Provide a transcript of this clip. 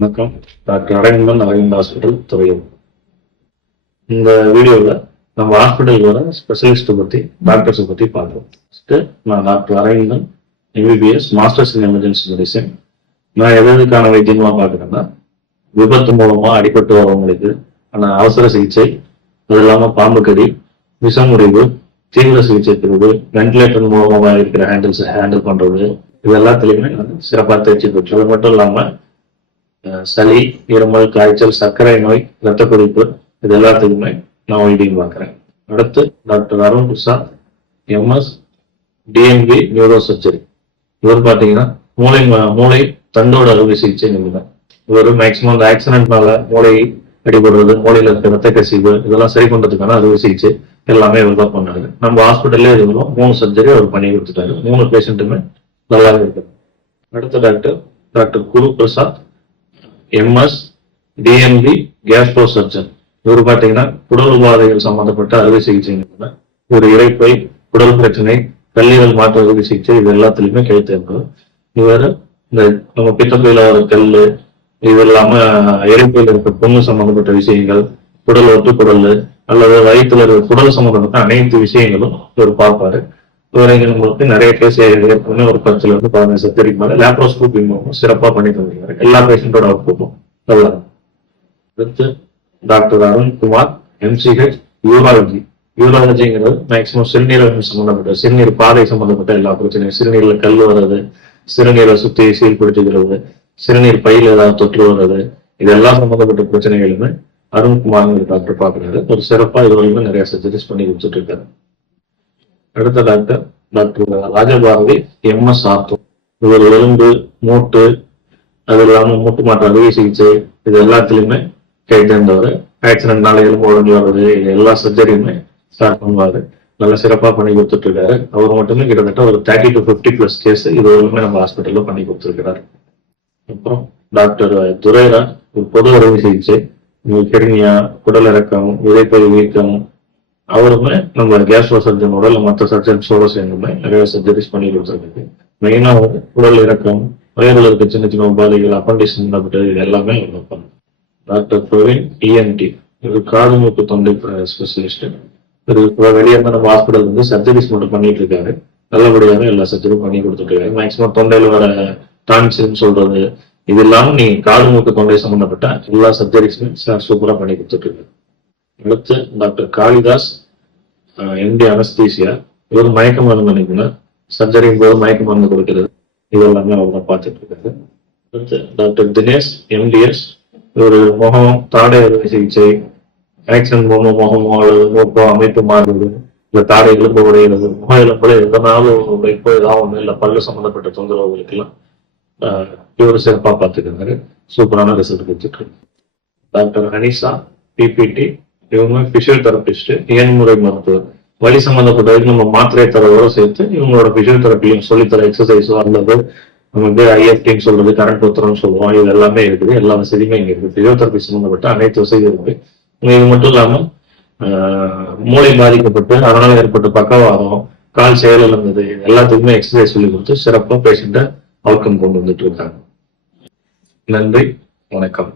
வணக்கம். Doctor Aravindan Aravind hospital Thuraiyur. இந்த வீடியோவில் நம்ம ஹாஸ்பிட்டலுக்கு வர ஸ்பெஷலிஸ்ட்டை பற்றி டாக்டர்ஸை பற்றி பார்ப்போம். ஃபஸ்ட்டு நான் doctor Aravindan, MBBS, masters in emergency medicine. நான் எதுக்கான வைத்தியமாக பார்க்குறேன்னா, விபத்து மூலமாக அடிபட்டு வரவங்களுக்கு ஆனால் அவசர சிகிச்சை, அது இல்லாமல் பாம்பு கடி, விஷமுறிவு, தீவிர சிகிச்சை பிரிவு, வென்டிலேட்டர் மூலமாக இருக்கிற ஹேண்டில் பண்ணுறது, இது எல்லாத்துலேயுமே சிறப்பாக தேர்ச்சி பெற்று, அது மட்டும் இல்லாமல் சளி, இருமல், காய்ச்சல், சர்க்கரை நோய், இரத்த கொதிப்பு, இது எல்லாத்துக்குமே நான் வைத்தியம் பார்க்குறேன். அடுத்து doctor Arun Prasad, MS, DNB neuro surgery. இவர் பார்த்தீங்கன்னா மூளை தண்டோட அறுவை சிகிச்சை நிபுணர். இவர் மேக்சிமம் அந்த ஆக்சிடென்ட்னால மூளை அடிபடுறது, மூளையில் இருக்கிற ரத்த கசிவு, இதெல்லாம் சரி பண்றதுக்கான அறுவை சிகிச்சை எல்லாமே இவர் தான் பண்ணாரு. நம்ம ஹாஸ்பிட்டல்லே இருக்கிறோம் 3 சர்ஜரி அவர் பண்ணி கொடுத்துட்டாரு. 3 பேஷண்ட்டுமே நல்லாவே இருக்காரு. அடுத்த doctor Guru Prasad, MS, DNB gastro surgeon. இவர் பார்த்தீங்கன்னா குடல் உபாதைகள் சம்பந்தப்பட்ட அறுவை சிகிச்சை நிபுணர். ஒரு இரைப்பை, குடல் பிரச்சனை, கல்லீரல் மாற்று அறுவை சிகிச்சை, இது எல்லாத்துலயுமே கை தேர்ந்தவர். இவர் இந்த நம்ம பித்தப்பையில வர கல், இது இல்லாம இரைப்பையில் இருக்க பொண்ணு சம்பந்தப்பட்ட விஷயங்கள், குடல் ஒட்டுக்குடல் அல்லது வயிற்றுல இருக்க குடல் சம்பந்தப்பட்ட அனைத்து விஷயங்களும் இவர் பார்ப்பாரு. இவர் நம்மளுக்கு நிறைய கேஸ் ஏற்கனவே ஒரு 10 இருந்து 15 சர்ஜரிக்கு மேல லேப்ரோஸ்கோபி மூலம் சிறப்பா பண்ணி தந்துருக்காரு. எல்லா பேஷண்டோட அவுட்புட்டும் நல்லா. அடுத்து டாக்டர் அருண்குமார், எம்சிஹெச், யூராலஜி. யூராலஜிங்கிறது மேக்சிமம் சிறுநீரகம் சம்பந்தப்பட்ட, சிறுநீர் பாதை சம்பந்தப்பட்ட எல்லா பிரச்சனையும், சிறுநீர்ல கல் வர்றது, சிறுநீரை சுத்தி சீர்படுத்திக்கிறது, சிறுநீர் பையில ஏதாவது தொற்று வர்றது, இதெல்லாம் சம்பந்தப்பட்ட பிரச்சனைகளுமே அருண்குமார் டாக்டர் பாக்குறாரு. ஒரு சிறப்பா இதுவரையுமே நிறைய சர்ஜரிஸ் பண்ணி கொடுத்துட்டு இருக்காரு. அடுத்த டாக்டர் ராஜபாரதி, எம்எஸ் ஆர்த்தோ. இவர் எலும்பு, மூட்டு, அது இல்லாமல் மூட்டு மாற்று அறுவை சிகிச்சை, இது எல்லாத்துலயுமே கை தேர்ந்தவர். ஆக்சிடென்ட்னால எலும்பு உடஞ்சி வர்றது, இது எல்லா சர்ஜரியுமே ஸ்டார்ட் பண்ணுவாரு. நல்லா சிறப்பா பண்ணி கொடுத்துட்டு இருக்காரு. அவர் மட்டுமே கிட்டத்தட்ட ஒரு 30 to 50+ கேஸ் இது வரையுமே நம்ம ஹாஸ்பிட்டல்ல பண்ணி கொடுத்துருக்கிறாரு. அப்புறம் டாக்டர் துரைரா, ஒரு பொது அறுவை சிகிச்சை, ஹெர்னியா, குடல் இறக்கம், இரைப்பை வீக்கம். அவருமே நம்ம கேஸ்ட்ரோ சர்ஜனோட இல்லை மற்ற சர்ஜன்ஸோட சேர்ந்துமே நிறைய சர்ஜரிஸ் பண்ணி கொடுத்துருக்கு. மெயினா குடல் இறக்கம், வயதில் இருக்க சின்ன சின்ன உபாதைகள், அப்பண்டிஸ் இது எல்லாமே பண்ணும். Doctor Praveen, ENT. இது காது மூக்கு தொண்டை ஸ்பெஷலிஸ்ட். இது வெளியே நம்ம ஹாஸ்பிட்டல் வந்து சர்ஜரிஸ் மட்டும் பண்ணிட்டு இருக்காரு. நல்லபடியாக எல்லா சர்ஜரியும் பண்ணி கொடுத்துட்டு இருக்காரு. மேக்சிமம் தொண்டையில் வர டான்சில்னு சொல்றது, இது இல்லாம நீ காது மூக்கு தொண்டை சம்பந்தப்பட்ட எல்லா சர்ஜரிஸுமே சூப்பரா பண்ணி கொடுத்துட்டு இருக்காரு. அடுத்து டாக்டர் காளிதாஸ், எம்டி அனஸ்தீசியா. இவர் மயக்க மருந்து நிபுணர். சர்ஜரியின் போது மயக்க மருந்து கொடுக்கிறது, இது எல்லாமே அவர் தான் பார்த்துட்டு இருக்காரு. அடுத்து டாக்டர் தினேஷ், எம்டிஎஸ். இவர் முகம், தாடை அறுவை சிகிச்சை, ஆக்சிடென்ட் மூலம் முகமோ அல்லது மூக்கோ அமைப்பு மாறுவது, இல்லை தாடை எலும்பு உடைகிறது, முக எலும்புல எதனாலும் இப்போ ஏதாவது ஒண்ணு இல்லை பல்லு சம்பந்தப்பட்ட தொந்தரவுகளுக்கு எல்லாம் இவர் சிறப்பா பார்த்துக்கிறாரு. சூப்பரான ரிசல்ட் கொடுத்துட்டு. Doctor Anisha, BPT. இவங்க பிசியோதெரபிஸ்ட், இயன்முறை மருத்துவர். வலி சம்பந்தப்பட்டதுக்கு நம்ம மாத்திரை தரவோட சேர்த்து இவங்களோட பிசியோதெரப்பியும் சொல்லித்தர எக்ஸசைஸோ அல்லது நம்ம ஐஎஃப்டின்னு சொல்றது, கரண்ட் உத்தரம்னு சொல்லுவோம், இது எல்லாமே இருக்குது. எல்லா வசதியுமே இங்க இருக்கு. பிசியோதெரப்பி சம்பந்தப்பட்ட அனைத்து வசதியும் இருக்கு. இது மட்டும் இல்லாம மூளை பாதிக்கப்பட்டு அதனால ஏற்பட்ட பக்கவாதம், கால் செயல் இருந்தது, எல்லாத்துக்குமே எக்ஸசைஸ் சொல்லி கொடுத்து சிறப்பா பேஷண்ட்டை அவுட்கம் கொண்டு வந்துட்டு இருக்காங்க. நன்றி, வணக்கம்.